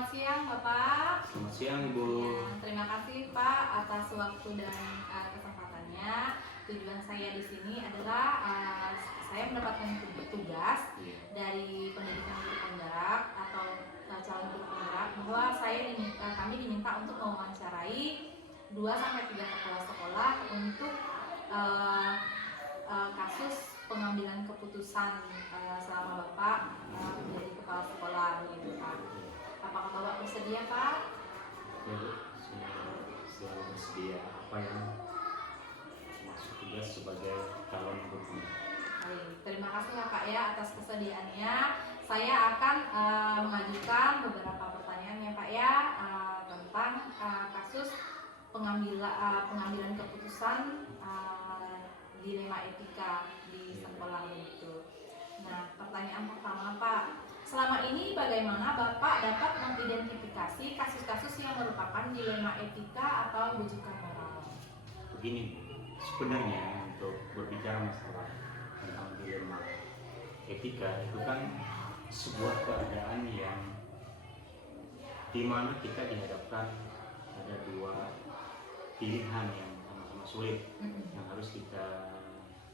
Selamat siang Bapak. Selamat siang Ibu. Ya, terima kasih Pak atas waktu dan kesempatannya. Tujuan saya di sini adalah saya mendapatkan tugas dari pendidikan guru penggerak atau calon guru penggerak bahwa kami diminta untuk mewawancarai 2-3 kepala sekolah untuk kasus pengambilan keputusan selama Bapak menjadi kepala sekolah gitu Pak. Apakah Bapak bersedia Pak? Ya, saya selalu bersedia. Apa yang masuk tugas sebagai calon guru. Baik, terima kasih ya Pak ya atas kesediaannya. Saya akan mengajukan beberapa pertanyaan ya Pak ya tentang kasus pengambilan keputusan dilema etika di sekolah itu. Nah, pertanyaan pertama Pak, selama ini bagaimana Bapak dapat mengidentifikasi kasus-kasus yang merupakan dilema etika atau rujukan moral? Begini, sebenarnya untuk berbicara masalah tentang dilema etika itu kan sebuah keadaan yang dimana kita dihadapkan ada dua pilihan yang sama-sama sulit yang harus kita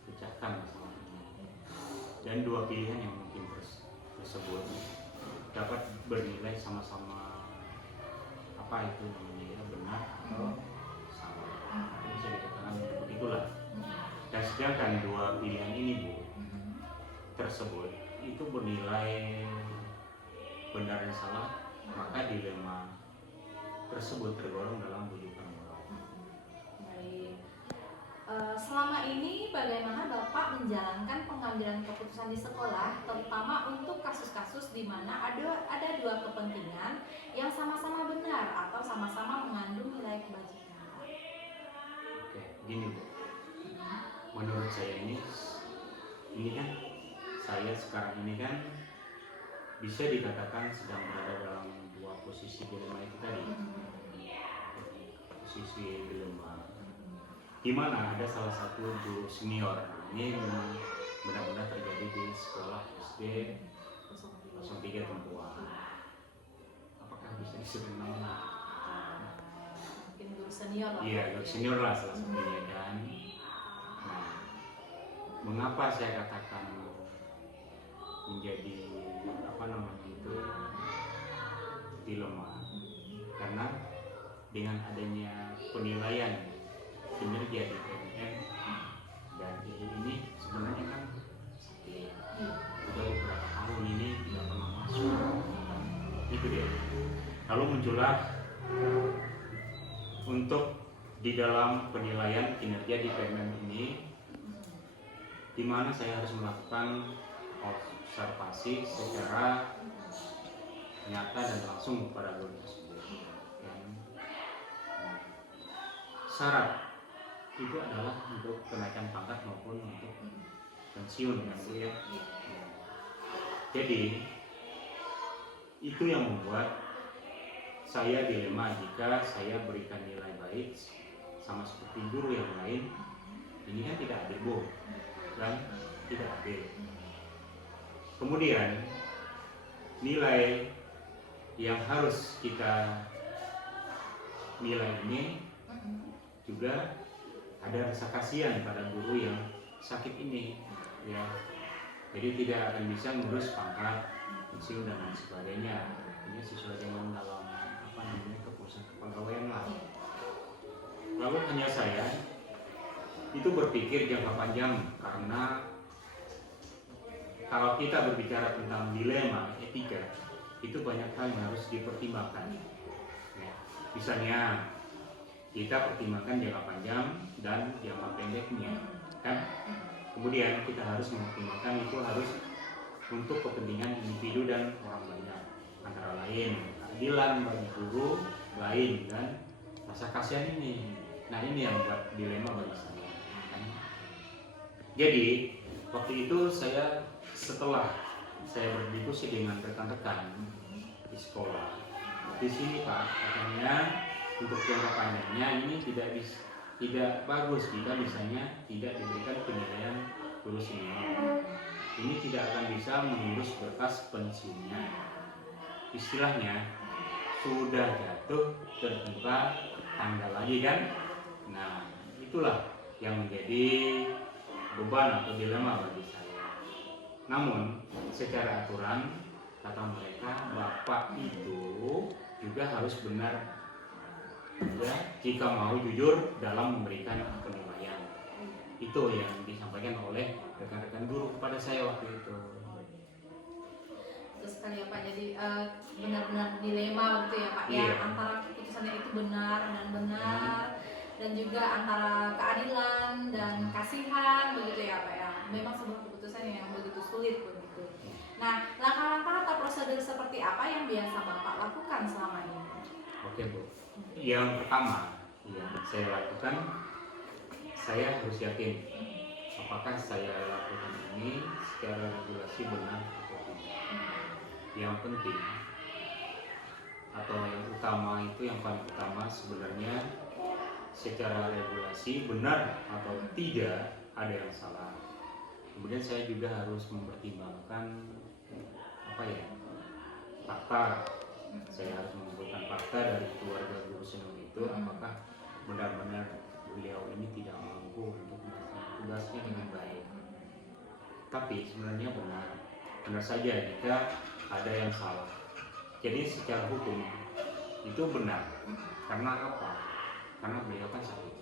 pecahkan masing-masing, dan dua pilihan yang mungkin tersebut dapat bernilai sama-sama apa itu namanya benar atau salah, itu bisa dikatakan begitulah. Dan sedangkan dua pilihan ini Bu tersebut itu bernilai benar dan salah, maka dilema tersebut tergolong dalam rujukan moral. Baik. Selama ini bagaimana Bapak menjalankan pengambilan keputusan di sekolah, terutama untuk kasus-kasus di mana ada dua kepentingan yang sama-sama benar atau sama-sama mengandung nilai kebajikan? Oke, gini Bu. Menurut saya ini kan saya sekarang ini kan bisa dikatakan sedang berada dalam dua posisi dilema itu tadi. Posisi dilema di mana ada salah satu guru senior, ini memang benar-benar terjadi di sekolah SD 03 Tempuan. Apakah bisa disebut namanya? Mungkin guru senior lah. Iya, guru senior lah salah satunya kan. Nah, mengapa saya katakan menjadi apa namanya itu dilema? Karena dengan adanya penilaian kinerja di PNM dan ibu ini sebenarnya kan sakit, udah beberapa tahun ini tidak pernah masuk, itu dia. Lalu muncullah untuk di dalam penilaian kinerja di PNM ini, di mana saya harus melakukan observasi secara nyata dan langsung kepada guru tersebut. Syarat itu adalah untuk kenaikan pangkat maupun untuk pensiun kan Bu ya. Jadi itu yang membuat saya dilema jika saya berikan nilai baik sama seperti guru yang lain. Ini kan tidak adil Bu, dan tidak adil. Kemudian nilai yang harus kita nilai ini juga ada rasa kasihan pada guru yang sakit ini ya, jadi tidak akan bisa ngurus pangkat, pensiun dan lain sebagainya. Ini sesuai dengan dalam apa namanya keputusan kepegawaian lah. Lalu hanya saya itu berpikir jangka panjang, karena kalau kita berbicara tentang dilema etika itu banyak hal yang harus dipertimbangkan ya. Misalnya kita pertimbangkan jangka panjang dan jangka pendeknya kan. Kemudian kita harus mempertimbangkan itu harus untuk kepentingan individu dan orang banyak, antara lain keadilan bagi guru lain dan rasa kasihan ini. Nah ini yang membuat dilema bagi saya kan? Jadi waktu itu setelah saya berdiskusi dengan rekan-rekan di sekolah, di sini Pak katanya untuk jangka panjangnya ini tidak bagus jika misalnya tidak diberikan penilaian guru senior. Ini tidak akan bisa mengurus berkas pensiunnya. Istilahnya sudah jatuh tertimpa tangga lagi kan. Nah, itulah yang menjadi beban atau dilema bagi saya. Namun secara aturan kata mereka, bapak itu juga harus benar ya jika mau jujur dalam memberikan penilaian. Itu yang disampaikan oleh rekan-rekan guru kepada saya waktu itu. Terus sekali ya Pak, jadi benar-benar dilema gitu ya Pak ya, Iya. antara keputusannya itu benar dan benar, dan juga antara keadilan dan kasihan begitu ya Pak ya. Memang sebuah keputusan yang begitu sulit begitu. Nah, langkah-langkah atau prosedur seperti apa yang biasa Bapak lakukan selama ini? Oke Bu, yang pertama yang saya lakukan, saya harus yakin apakah saya lakukan ini secara regulasi benar atau tidak. Yang penting atau yang utama itu, yang paling utama sebenarnya secara regulasi benar atau tidak ada yang salah. Kemudian saya juga harus mempertimbangkan fakta. Saya harus mengumpulkan fakta dari keluarga guru senior itu, apakah benar-benar beliau ini tidak mampu untuk melaksanakan tugasnya dengan baik. Tapi sebenarnya benar saja jika ada yang salah. Jadi secara hukum itu benar. Karena apa? Karena beliau kan sakit.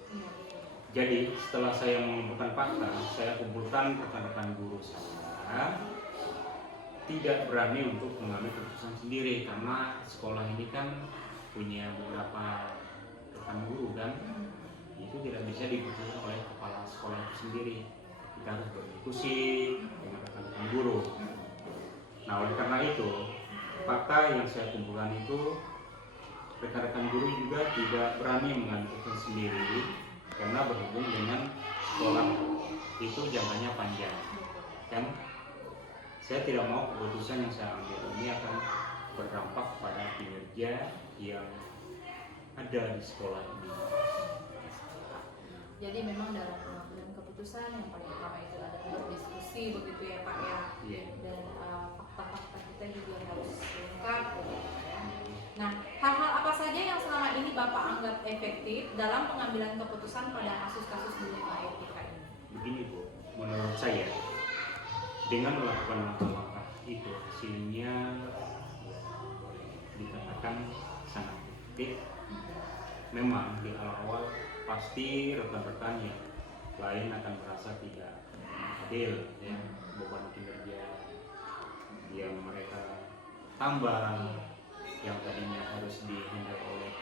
Jadi setelah saya mengumpulkan fakta, saya kumpulkan rekan-rekan guru saya tidak berani untuk mengambil keputusan sendiri, karena sekolah ini kan punya beberapa rekan guru kan, itu tidak bisa diputuskan oleh kepala sekolah itu sendiri. Kita harus berdiskusi dengan rekan-rekan guru. Nah, oleh karena itu fakta yang saya kumpulkan itu, rekan-rekan guru juga tidak berani mengambil keputusan sendiri karena berhubung dengan sekolah itu jangkanya panjang kan. Saya tidak mau keputusan yang saya ambil ini akan berdampak pada kinerja yang ada di sekolah ini. Jadi memang dalam pengambilan keputusan yang paling utama itu adalah berdiskusi begitu ya Pak ya. Yeah. Dan fakta-fakta kita juga harus lengkap begitu ya. Nah, hal-hal apa saja yang selama ini Bapak anggap efektif dalam pengambilan keputusan pada kasus-kasus dilema etika ini? Begini Bu, menurut saya dengan melakukan langkah-langkah itu hasilnya dikatakan sangat efektif. Memang di awal-awal pasti rekan-rekan yang lain akan merasa tidak adil ya, beban kinerja yang mereka tambah, yang tadinya harus dihandle oleh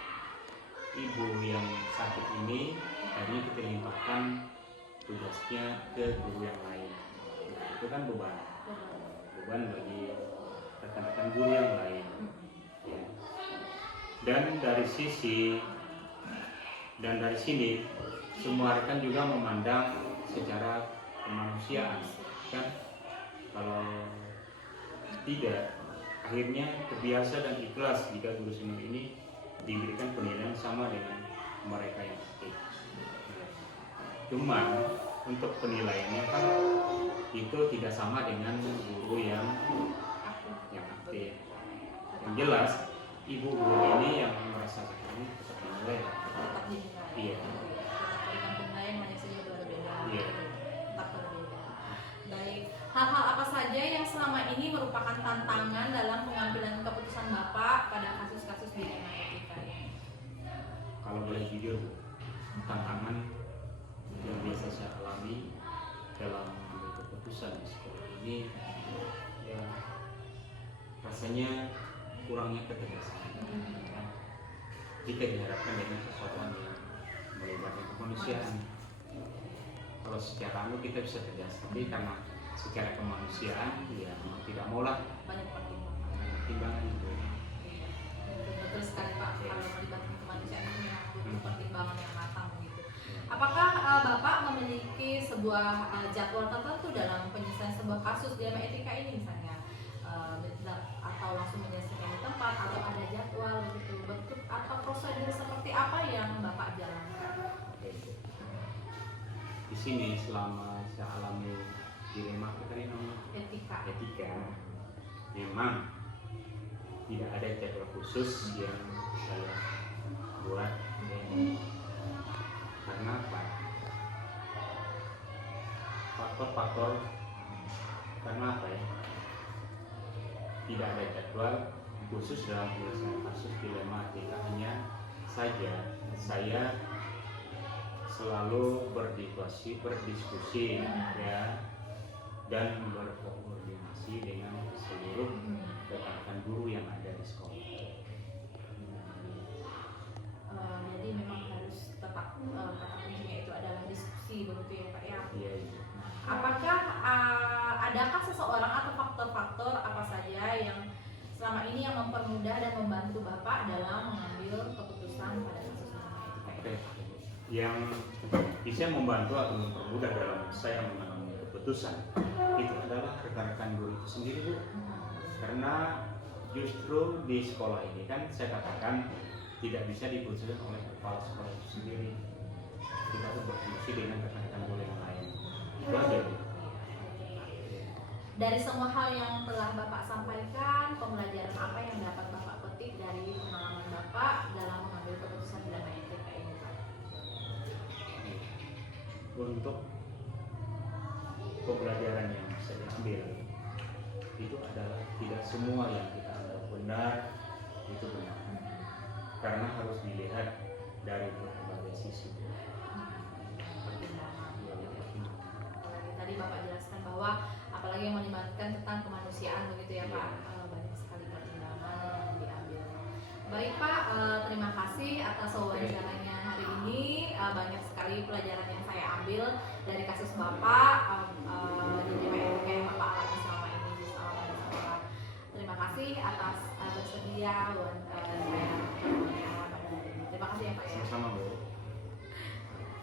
ibu yang sakit ini, akhirnya kita limpahkan tugasnya ke guru yang lain. Itu kan beban bagi rekan-rekan guru yang lain ya. Dan dari sini semua rekan juga memandang secara kemanusiaan kan. Kalau tidak, akhirnya terbiasa dan ikhlas jika guru senior ini diberikan penilaian sama dengan mereka yang sakit. Cuman untuk penilaiannya kan itu tidak sama dengan guru yang aktif. Yang jelas ibu guru ini yang merasa sakit ini tetap dinilai. Tetap dinilai. Iya. Dengan penilaian hanya saja berbeda. Iya. Tetap berbeda. Baik, hal-hal apa saja yang selama ini merupakan tantangan dalam pengambilan keputusan Bapak pada kasus-kasus dilema etika ini? Kalau boleh jujur, tantangan yang biasa saya alami dalam mengambil keputusan di sekolah ini ya rasanya kurangnya ketegasan. Jika diharapkan dengan sesuatu yang melibatkan kemanusiaan, kalau secara kita bisa tegas, tapi karena secara kemanusiaan ya mau tidak maulah Banyak pertimbangan itu. Betul sekali Pak, kalau melibatkan kemanusiaan ini memang butuh pertimbangan yang matang gitu. Apakah Bapak memiliki sebuah jadwal tertentu dalam penyelesaian sebuah kasus dilema etika ini, misalnya atau langsung menyelesaikan di tempat, atau ada jadwal begitu, bentuk atau prosedur seperti apa yang Bapak jalankan? Di sini selama saya alami dilema etika, Etika. memang tidak ada jadwal khusus yang saya buat ini. Karena apa? Faktor-faktor karena apa ya? Tidak ada jadwal khusus dalam penyelesaian kasus dilematika, hanya saja saya selalu berdiskusi ya, dan berkoordinasi dengan seluruh rekan-rekan guru yang ada di sekolah. Jadi memang harus tetap kata kuncinya itu adalah diskusi, begitu ya Pak ya. Iya, iya. Apakah adakah seseorang atau faktor-faktor apa saja yang selama ini yang mempermudah dan membantu Bapak dalam mengambil keputusan pada kasus dilematika ini? Yang bisa membantu atau mempermudah dalam saya mengambil keputusan itu adalah rekan-rekan guru itu sendiri, Bu. Karena justru di sekolah ini kan saya katakan tidak bisa diputuskan oleh kepala sekolah itu sendiri. Kita harus berdiskusi dengan rekan-rekan guru yang lain. Itu aja, Bu. Dari semua hal yang telah Bapak sampaikan, pembelajaran apa yang dapat Bapak petik dari pengalaman Bapak dalam mengambil keputusan dilematika ini, Pak? Untuk pembelajaran yang bisa diambil itu adalah tidak semua yang kita anggap benar itu benar, karena harus dilihat dari berbagai sisi. Tadi Bapak jelaskan bahwa apalagi yang melibatkan tentang kemanusiaan begitu ya Pak, banyak sekali pertimbangan yang diambil. Baik Pak, terima kasih atas wawancaranya hari ini. Banyak sekali pelajaran yang saya ambil dari kasus Bapak di DPRK yang Bapak alami selama ini di sekolah. Terima kasih atas bersedia